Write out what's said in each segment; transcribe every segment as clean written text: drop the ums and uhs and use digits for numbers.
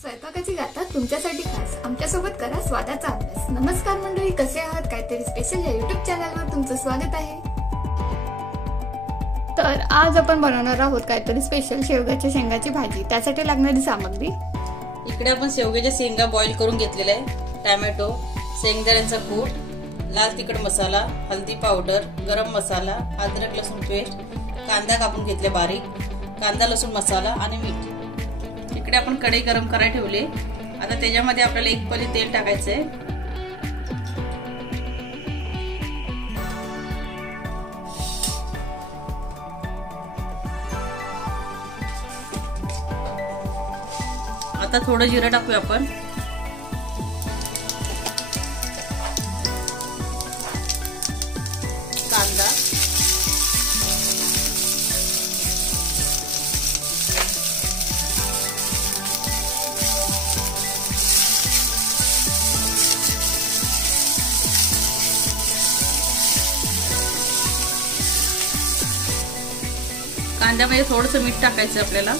स्वयंपाकाची गाथा तुमच्यासाठी खास आमच्यासोबत करा स्वादाचा अभ्यास। नमस्कार मंडळी, कसे आहात? काहीतरी स्पेशल या युट्यूब चॅनलवर तुमचं स्वागत आहे। तर आज आपण बनवणार आहोत काहीतरी स्पेशल शेवग्याच्या शेंगाची भाजी। त्यासाठी लागणारी सामग्री इकडे आपण शेवग्याच्या शेंगा बॉईल करून घेतलेल्या आहे, टोमॅटो, शेंगदाण्याचा कूट, लाल तिखट मसाला, हळदी पावडर, गरम मसाला, अद्रक लसूण पेस्ट, कांदा कापून घेतले बारीक, कांदा लसूण मसाला आणि मीठ। इकडे आपण कढई गरम करायला ठेवली। आता त्याच्यामध्ये आपल्याला 1 पळी तेल टाकायचं आहे। आता थोडं जिरं टाकूया आपण। कांदा, कांद्यामध्ये थोडंसं मीठ टाकायचं आपल्याला।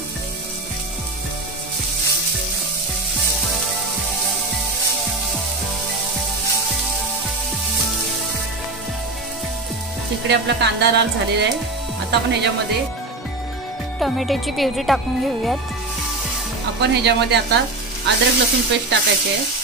इकडे आपला कांदा लाल झालेला आहे। आता आपण ह्याच्यामध्ये टोमॅटोची प्युरी टाकून घेऊयात। आपण ह्याच्यामध्ये आता अद्रक लसूण पेस्ट टाकायची आहे।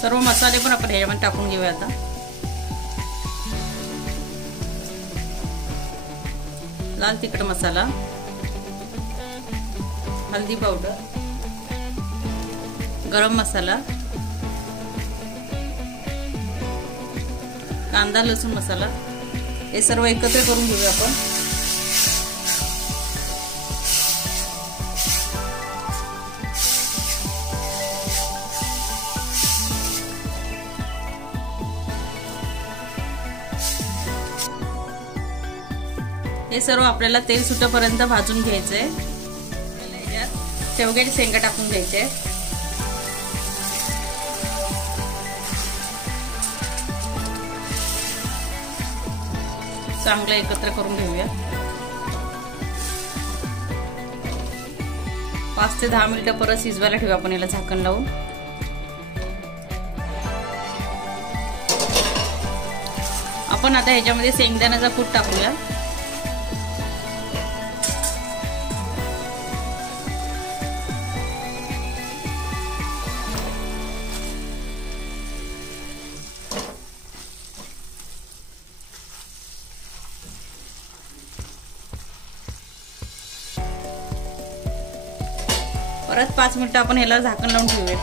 सर्व मसाले पण आपण ह्याच्यामध्ये टाकून घेऊया। आता लाल तिखट मसाला, हळदी पावडर, गरम मसाला, कांदा लसूण मसाला, हे सर्व एकत्र करून घेऊया आपण। हे सर्व आपल्याला तेल सुटेपर्यंत भाजून घ्यायचंय। शेवग्याच्या शेंगा टाकून घ्यायचे, चांगलं एकत्र करून घेऊया। 5 ते 10 मिनिटं परत शिजवायला ठेवूया आपण याला झाकण लावून। आपण आता ह्याच्यामध्ये शेंगदाण्याचा कूट टाकूया। परत 5 मिनिटं आपण ह्याला झाकण लावून ठेवूया।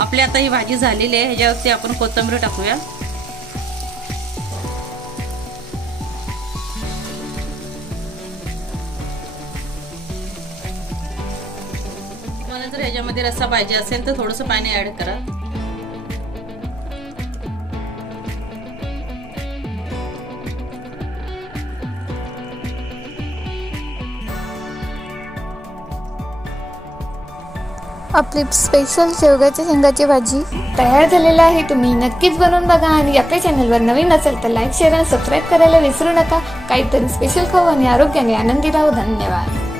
आपली आता ही भाजी झालेली आहे। ह्याच्यावरती आपण कोथिंबीर टाकूया। तुम्हाला जर ह्याच्यामध्ये रस्सा पाहिजे असेल तर थोडंसं पाणी ऍड करा। आपली स्पेशल शेवग्याच्या शेंगाची भाजी तयार झालेली आहे। तुम्ही नक्कीच बनवून बघा आणि आपल्या चॅनलवर नवीन असेल तर लाईक, शेअर आणि सबस्क्राईब करायला विसरू नका। काहीतरी स्पेशल खाऊ आणि आरोग्याने आनंदी राहू। धन्यवाद।